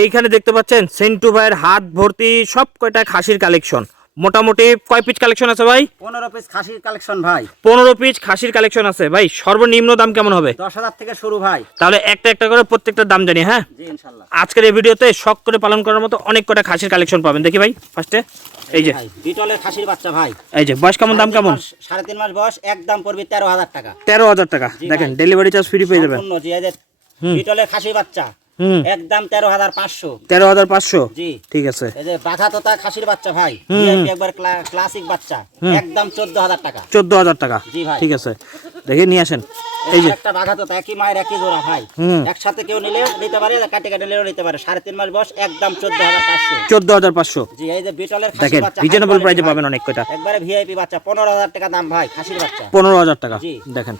এইখানে দেখতে পাচ্ছেন সেন্টু ভাইয়ের হাত ভর্তি সব কয়টা খাসির কালেকশন। মোটামুটি কয় পিস কালেকশন আছে ভাই? 15 পিস খাসির কালেকশন ভাই। 15 পিস খাসির কালেকশন আছে ভাই। সর্বনিম্ন দাম কেমন হবে? 10,000 থেকে শুরু ভাই। তাহলে একটা একটা করে প্রত্যেকটার দাম জানি। হ্যাঁ জি ইনশাআল্লাহ। আজকের এই ভিডিওতে শখ করে পালন করার মতো অনেক কটা খাসির কালেকশন পাবেন। দেখি ভাই ফার্স্টে এই যে ভাই বিটলের খাসির বাচ্চা ভাই। এই যে বয়স কেমন, দাম কেমন? 3.5 মাস বয়স, একদম পড়বে 13,000 টাকা। 13,000 টাকা। দেখেন ডেলিভারি চার্জ ফ্রি পেয়ে যাবেন। সম্পূর্ণ জি এই যে বিটলের খাসির বাচ্চা একদম 13,500। 13,500 জি ঠিক আছে। এই যে বাঘা তোতা খাসির বাচ্চা ভাই, ভিআইপি একবার ক্লাসিক বাচ্চা, একদম 14,000 টাকা। 14,000 টাকা জি ভাই ঠিক আছে। দেখে নিয়ে আসেন। এই যে একটা বাঘা তোতা একই মায়ের একই জোড়া ভাই, একসাথে কেউ নিলে নিতে পারে, কাটে কাটে নিলেও নিতে পারে। 3.5 মাস বয়স, একদম 14,500। 14,500 জি এই যে বিটলের খাসির দেখেন বাচ্চা রিজনেবল প্রাইসে পাবেন অনেক কয়টা। একবারে ভিআইপি বাচ্চা, 15,000 টাকা দাম ভাই খাসির বাচ্চা। 15,000 টাকা জি। দেখেন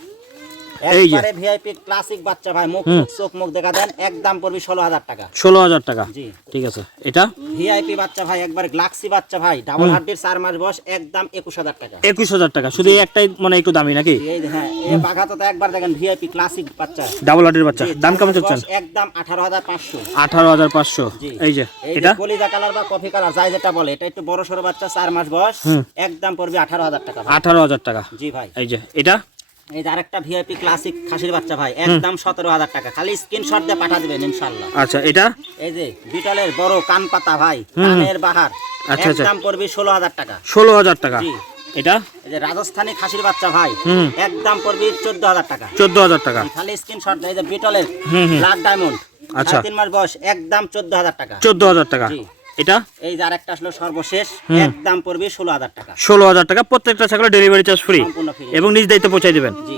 এই যে একবারে ভিআইপি ক্লাসিক বাচ্চা ভাই, মুখ চোখ মুখ দেখা দেন, একদম পড়বে 16,000 টাকা। 16,000 টাকা জি ঠিক আছে। এটা ভিআইপি বাচ্চা ভাই, একবার গ্লাক্সি বাচ্চা ভাই, ডাবল হাড্ডির 4 মাস বয়স, একদম 21,000 টাকা। 21,000 টাকা। শুধু এই একটাই মানে একটু দামি নাকি? এই যে হ্যাঁ এই বাঘা তো একবার দেখেন ভিআইপি ক্লাসিক বাচ্চা, ডাবল হার্টের বাচ্চা। জি, দাম 4 কেমন মাস চাচ্ছেন? বয়স, একদম 18,500। 18,500 জি। এই যে এই যে এটা কলিজা কালার বা কফি কালার যাই যেটা বলে, এটা একটু বড় সরো বাচ্চা, 4 মাস বয়স, একদম পড়বে 18,000 টাকা ভাই। 18,000 টাকা জি ভাই এই যে এটা এই যে আরেকটা ভিআইপি ক্লাসিক খাসির বাচ্চা ভাই, একদম 17,000 টাকা। খালি স্ক্রিনশট দিয়ে পাঠা দিবেন ইনশাআল্লাহ। আচ্ছা এটা এই যে বিটলের বড় কান পাতা ভাই, কানের বাহার, আচ্ছা, আচ্ছা। একদম পড়বে 16,000 টাকা। 16,000 টাকা জি এটা এই যে রাজস্থানী খাসির বাচ্চা ভাই, একদম পড়বে 14,000 টাকা। 14,000 টাকা খালি স্ক্রিনশট দেয়। এই যে বিটলের ব্ল্যাক ডায়মন্ড, আচ্ছা। 3 মাস বয়স, একদম 14,000 টাকা। 14,000 টাকা জি এটা এই যে আরেকটা আসলো সর্বশেষ, একদম পড়বে 16,000 টাকা। 16,000 টাকা। প্রত্যেকটা ছাগলের ডেলিভারি চার্জ ফ্রি সম্পূর্ণ ফ্রি। এবং নিজ দায়িত্বে পৌঁছে দিবেন। জি